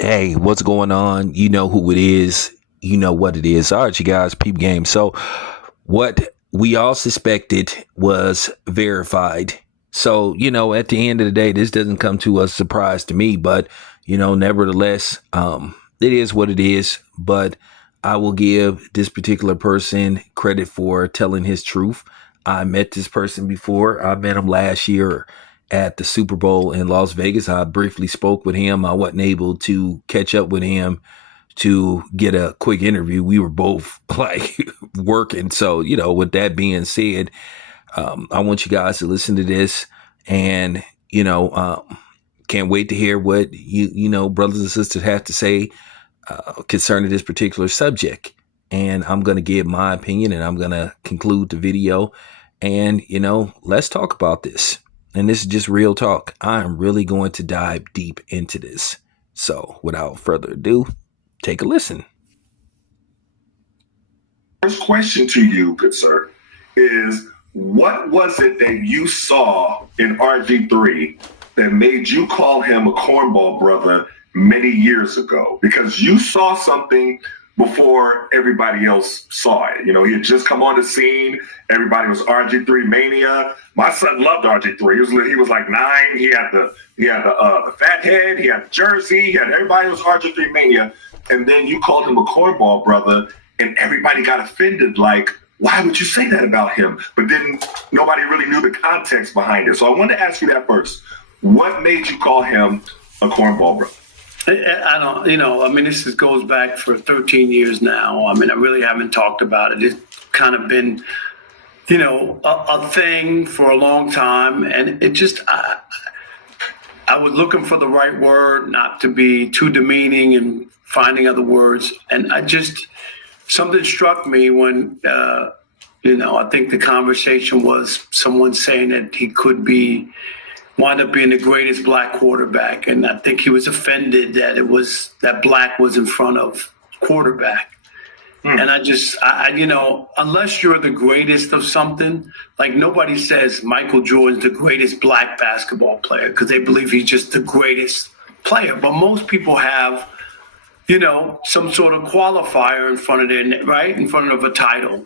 Hey, what's going on? You know who it is. You know what it is. All right, you guys, peep game. So, what we all suspected was verified. So, at the end of the day, this doesn't come to a surprise to me, but, nevertheless, it is what it is. But I will give this particular person credit for telling his truth. I met this person before. I met him last year at the Super Bowl in Las Vegas. I briefly spoke with him. I wasn't able to catch up with him to get a quick interview. We were both like working. So, with that being said, I want you guys to listen to this and, can't wait to hear what brothers and sisters have to say concerning this particular subject. And I'm going to give my opinion and I'm going to conclude the video. And, let's talk about this. And this is just real talk. I'm really going to dive deep into this. So without further ado, take a listen. First question to you, good sir, is what was it that you saw in RG3 that made you call him a cornball brother many years ago? Because you saw something before everybody else saw it. He had just come on the scene. Everybody was RG3 mania. My son loved RG3. He was like 9. He had the fat head. He had the jersey. Everybody was RG3 mania. And then you called him a cornball brother, and everybody got offended. Like, why would you say that about him? But then nobody really knew the context behind it. So I wanted to ask you that first. What made you call him a cornball brother? I don't, this goes back for 13 years now. I really haven't talked about it. It's kind of been, a thing for a long time. And it just, I was looking for the right word, not to be too demeaning and finding other words. And something struck me when, I think the conversation was someone saying that he could wind up being the greatest black quarterback. And I think he was offended that black was in front of quarterback. And unless you're the greatest of something, like nobody says Michael Jordan's the greatest black basketball player because they believe he's just the greatest player. But most people have, some sort of qualifier in front of in front of a title.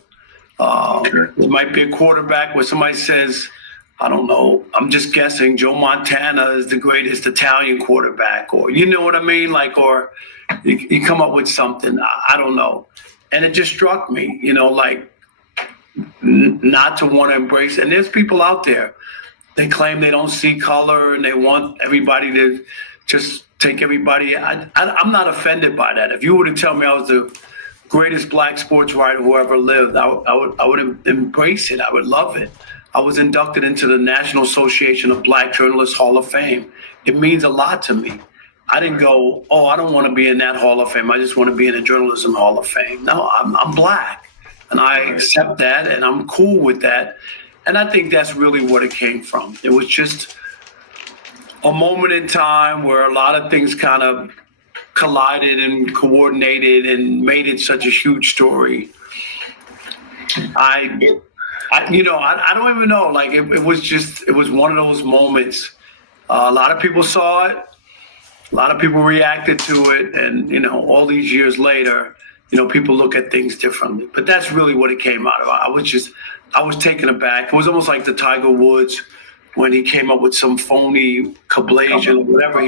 It might be a quarterback where somebody says, I don't know, I'm just guessing Joe Montana is the greatest Italian quarterback, or you know what I mean? Like, or you come up with something, I don't know. And it just struck me, not to want to embrace. And there's people out there, they claim they don't see color and they want everybody to just take everybody. I'm not offended by that. If you were to tell me I was the greatest black sports writer who ever lived, I would embrace it. I would love it. I was inducted into the National Association of Black Journalists Hall of Fame. It means a lot to me. I didn't go, I don't want to be in that Hall of Fame. I just want to be in the Journalism Hall of Fame. No, I'm black, and I accept that, and I'm cool with that. And I think that's really what it came from. It was just a moment in time where a lot of things kind of collided and coordinated and made it such a huge story. I don't even know. Like it was one of those moments. A lot of people saw it. A lot of people reacted to it. And, all these years later, people look at things differently. But that's really what it came out of. I was taken aback. It was almost like the Tiger Woods when he came up with some phony cablation, whatever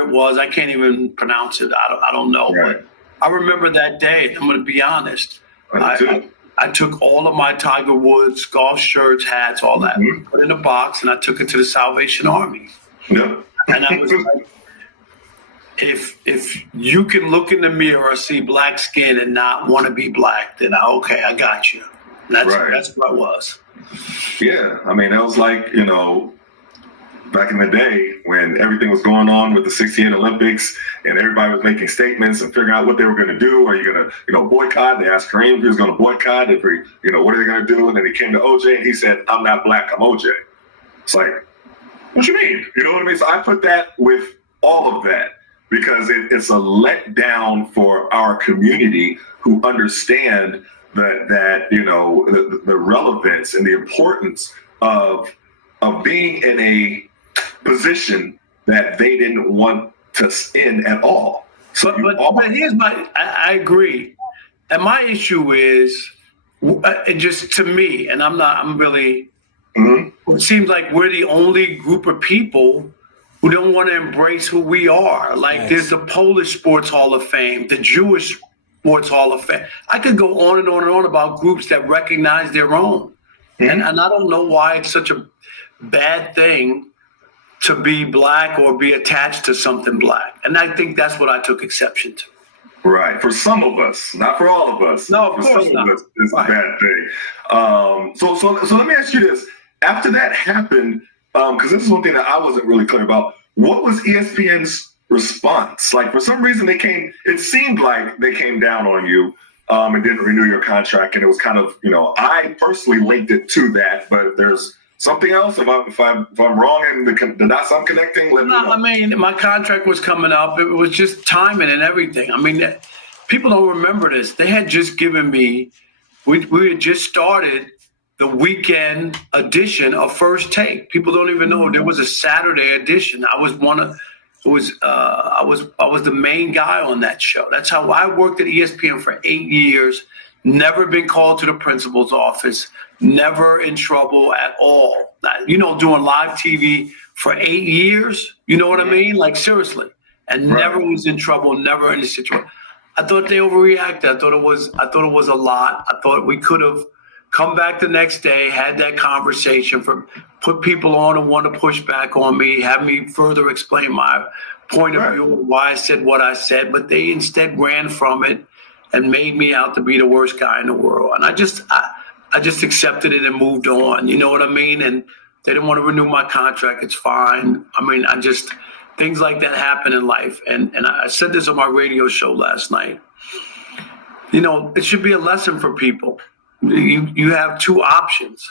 it was. I can't even pronounce it. I don't know. Right. But I remember that day. I'm going to be honest. I took all of my Tiger Woods golf shirts, hats, all that, put it in a box, and I took it to the Salvation Army. Yeah. And I was like, if you can look in the mirror, see black skin, and not want to be black, then I got you. That's what I was. Yeah, it was like, back in the day when everything was going on with the 68 Olympics and everybody was making statements and figuring out what they were going to do. Are you going to, boycott? They asked Kareem if he was going to boycott. What are they going to do? And then he came to OJ and he said, I'm not black, I'm OJ. It's like, what you mean? You know what I mean? So I put that with all of that because it's a letdown for our community who understand that the relevance and the importance of being in a position that they didn't want to end at all. So but here's I agree. And my issue is, and just to me, and I'm really, it seems like we're the only group of people who don't want to embrace who we are. Like there's the Polish Sports Hall of Fame, the Jewish Sports Hall of Fame. I could go on and on and on about groups that recognize their own. And I don't know why it's such a bad thing to be black or be attached to something black. And I think that's what I took exception to. Right. For some of us, not for all of us. No, of for course some not. Of us, it's a bad thing. So let me ask you this. After that happened, because this is one thing that I wasn't really clear about, what was ESPN's response? Like, for some reason, it seemed like they came down on you and didn't renew your contract. And it was kind of, I personally linked it to that, but if there's something else, if I'm wrong and the dots I'm connecting, let me know. I mean, my contract was coming up. It was just timing and everything. I mean, people don't remember this. They had just given me, we had just started the weekend edition of First Take. People don't even know there was a Saturday edition. I was I was the main guy on that show. That's how I worked at ESPN for 8 years. Never been called to the principal's office. Never in trouble at all. Doing live TV for 8 years. You know what I mean? Like, seriously. And never was in trouble. Never in a situation. I thought they overreacted. I thought it was a lot. I thought we could have come back the next day, had that conversation, put people on and want to push back on me, have me further explain my point of view, why I said what I said. But they instead ran from it and made me out to be the worst guy in the world. And I just accepted it and moved on. You know what I mean? And they didn't want to renew my contract. It's fine. I mean, things like that happen in life. And I said this on my radio show last night. It should be a lesson for people. You have two options.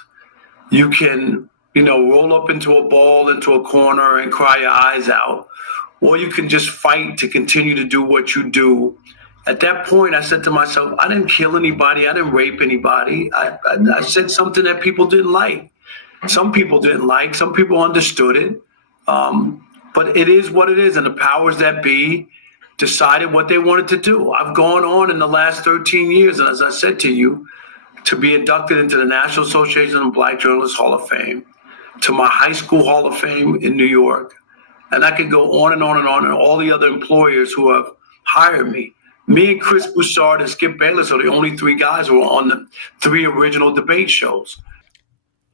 You can, roll up into a ball, into a corner and cry your eyes out, or you can just fight to continue to do what you do. At that point, I said to myself, I didn't kill anybody. I didn't rape anybody. I said something that people didn't like. Some people didn't like. Some people understood it. But it is what it is. And the powers that be decided what they wanted to do. I've gone on in the last 13 years, and as I said to you, to be inducted into the National Association of Black Journalists Hall of Fame, to my high school Hall of Fame in New York. And I could go on and on and on, and all the other employers who have hired me. Me and Chris Broussard and Skip Bayless are the only three guys who are on the 3 original debate shows.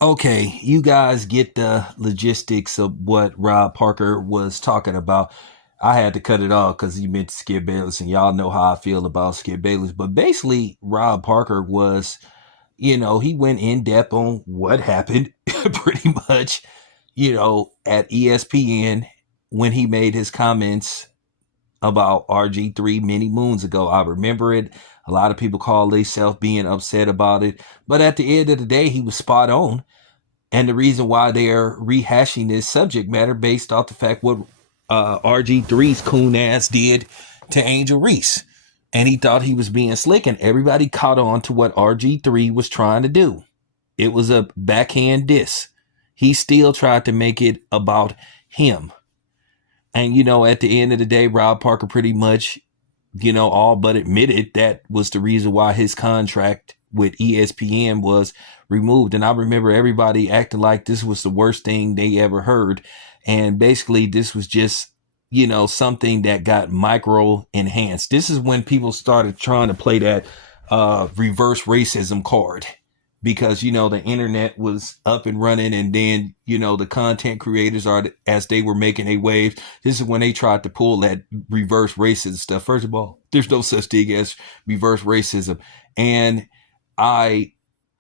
Okay, you guys get the logistics of what Rob Parker was talking about. I had to cut it off because he meant Skip Bayless, and y'all know how I feel about Skip Bayless. But basically, Rob Parker was, he went in depth on what happened pretty much, at ESPN when he made his comments about RG3 many moons ago. I remember it. A lot of people call themselves being upset about it. But at the end of the day, he was spot on. And the reason why they're rehashing this subject matter based off the fact what RG3's coon ass did to Angel Reese. And he thought he was being slick, and everybody caught on to what RG3 was trying to do. It was a backhand diss. He still tried to make it about him. And, at the end of the day, Rob Parker pretty much, all but admitted that was the reason why his contract with ESPN was removed. And I remember everybody acting like this was the worst thing they ever heard. And basically, this was just, something that got micro enhanced. This is when people started trying to play that reverse racism card because, the internet was up and running. And then, the content creators as they were making a wave. This is when they tried to pull that reverse racism stuff. First of all, there's no such thing as reverse racism. And I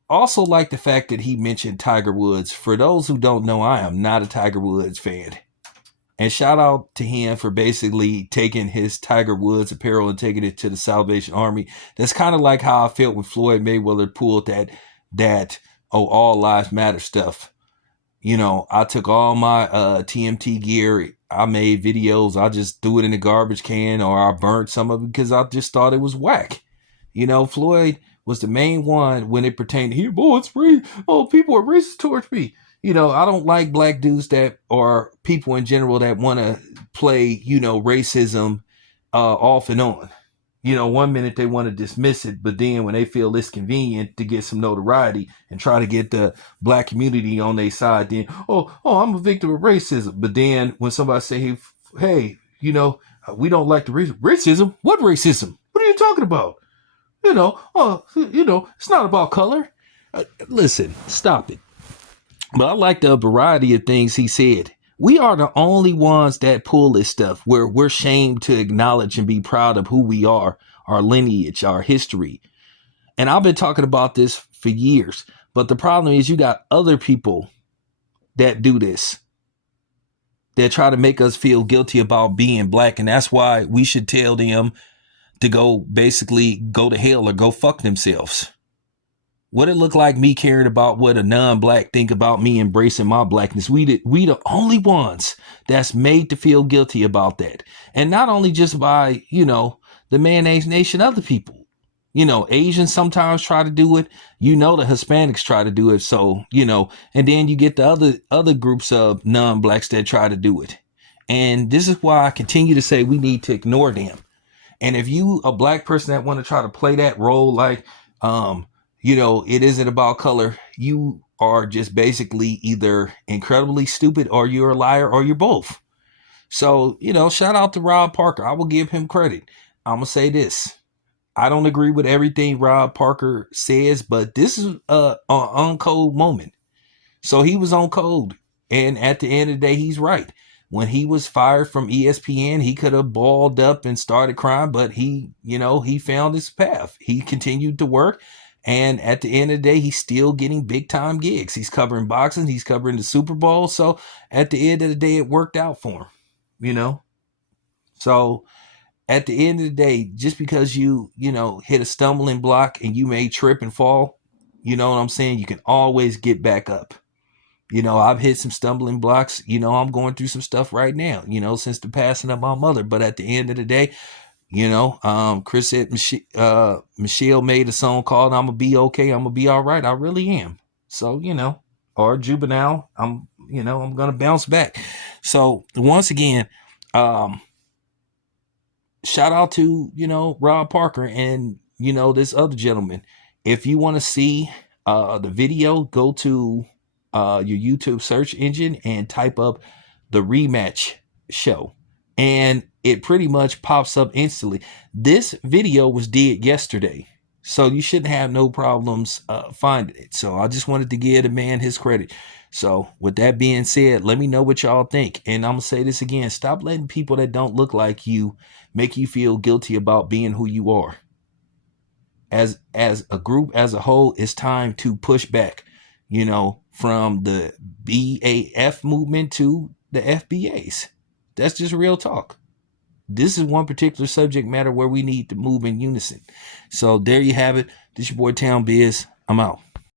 also like the fact that he mentioned Tiger Woods. For those who don't know, I am not a Tiger Woods fan. And shout out to him for basically taking his Tiger Woods apparel and taking it to the Salvation Army. That's kind of like how I felt when Floyd Mayweather pulled that all lives matter stuff. I took all my TMT gear. I made videos. I just threw it in the garbage can, or I burnt some of it because I just thought it was whack. Floyd was the main one when it pertained to him. Oh, it's free. Oh, people are racist towards me. I don't like black dudes that or people in general that want to play, racism off and on. 1 minute they want to dismiss it, but then when they feel it's convenient to get some notoriety and try to get the black community on their side, then I'm a victim of racism. But then when somebody say, hey, we don't like the racism. What racism? What are you talking about? It's not about color. Listen, stop it. But I like the variety of things he said. We are the only ones that pull this stuff where we're shamed to acknowledge and be proud of who we are, our lineage, our history. And I've been talking about this for years. But the problem is you got other people that do this, that try to make us feel guilty about being black. And that's why we should tell them to basically go to hell or go fuck themselves. What it look like me caring about what a non-black think about me embracing my blackness. We the only ones that's made to feel guilty about that. And not only just by, the mayonnaise nation, other people. Asians sometimes try to do it. The Hispanics try to do it. So, and then you get the other groups of non-blacks that try to do it. And this is why I continue to say we need to ignore them. And if you a black person that want to try to play that role like, it isn't about color, you are just basically either incredibly stupid or you're a liar or you're both. So, shout out to Rob Parker. I will give him credit. I'm going to say this. I don't agree with everything Rob Parker says, but this is an on-code moment. So he was on code. And at the end of the day, he's right. When he was fired from ESPN, he could have balled up and started crying, but he found his path. He continued to work. And at the end of the day, he's still getting big time gigs. He's covering boxing. He's covering the Super Bowl. So at the end of the day, it worked out for him, So at the end of the day, just because you hit a stumbling block and you may trip and fall, you know what I'm saying? You can always get back up. I've hit some stumbling blocks. I'm going through some stuff right now, since the passing of my mother. But at the end of the day, Chris said Michelle made a song called "I'ma Be Okay, I'ma Be All Right." I really am. So, or Juvenile, I'm gonna bounce back. So once again, shout out to, Rob Parker and, this other gentleman. If you want to see the video, go to your YouTube search engine and type up the Rematch Show. And it pretty much pops up instantly. This video was did yesterday, so you shouldn't have no problems finding it. So I just wanted to give the man his credit. So with that being said, let me know what y'all think. And I'm going to say this again. Stop letting people that don't look like you make you feel guilty about being who you are. As a group, as a whole, it's time to push back, from the BAF movement to the FBAs. That's just real talk. This is one particular subject matter where we need to move in unison. So there you have it. This is your boy Town Biz. I'm out.